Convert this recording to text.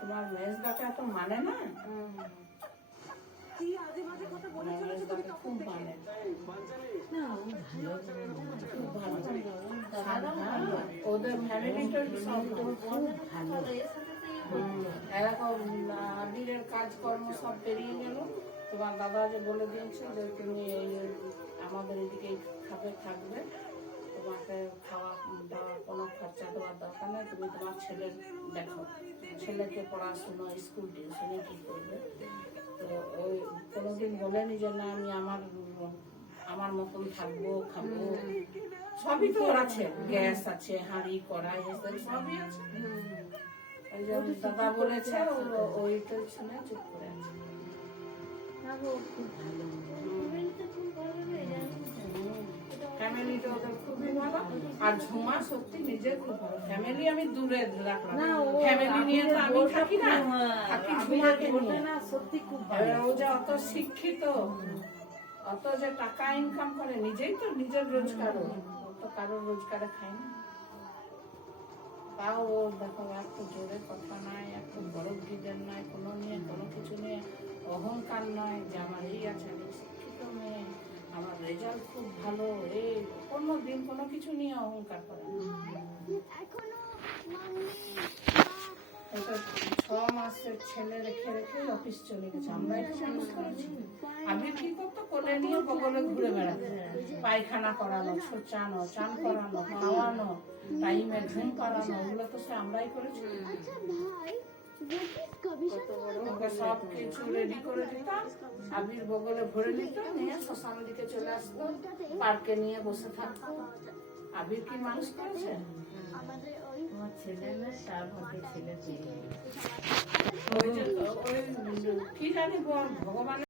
তোমার মেজ ডাকা তো মানে না, খুব মানে ওদের ফ্যামিলিটা সব এরকম আবিরের কাজকর্ম সব পেরিয়ে গেল। তোমার দাদা যে বলে দিয়েছে যে তুমি এই আমাদের এদিকে খাবে থাকবে, তোমাকে খাওয়া দাওয়া কোনো খরচা দেওয়ার দরকার নেই, তুমি তোমার ছেলের দেখো, ছেলেকে পড়াশুনো স্কুল টিউশনে কি করবে। তো ওই কোনোদিন বলেনি যে না আমি আমার মতন থাকবো খাবো, সবই তো আছে, গ্যাস আছে, হাঁড়ি কড়াই সবই আছে। ওই যে দাদা বলেছে ওইটা শুনে চুপ করে আছে। ফ্যামিলিটা ওদের খুবই ভালো, আর ঝুমা সত্যি নিজে খুব ভালো। ফ্যামিলি আমি দূরে রাখলাম, ফ্যামিলি নিয়ে তো আমি থাকি না, থাকি ঝুমাকে নিয়ে। সত্যি খুব ভালো। ও যে অত শিক্ষিত, অত যে টাকা ইনকাম করে, নিজেই তো নিজের রোজগার, তো কারোর রোজগারে খায় না। তাও ও দেখো একটু জোরে কথা নাই, একটু বড় গিদের নাই, কোনো নিয়ে কোনো কিছু নিয়ে অহংকার নয় যে আমার এই আছে, আমি শিক্ষিত মেয়ে, আমার রেজাল্ট খুব ভালো, এই কোনো দিন কোনো কিছু নিয়ে অহংকার করে না। 6 মাসের ছেলে রেখে রেখে অফিস চলে গেছে, আমরাই তো মানুষ করেছি। আবির কি করতো, কোলে নিয়ে বগলে ঘুরে বেড়াতো, পায়খানা করানো, ছোচানো, চান করানো, খাওয়ানো, টাইমে ঘুম পাড়ানো, ওগুলো তো সে আমরাই করেছি। ওকে সব কিছু রেডি করে দিতাম, আবির বগলে ভরে নিত, নিয়ে শ্মশান দিকে চলে আসতো, পার্কে নিয়ে বসে থাকতো। আবির কি মানুষ করেছে? আমার ছেলে না, তার মধ্যে ছেলে কি জানি ভগবান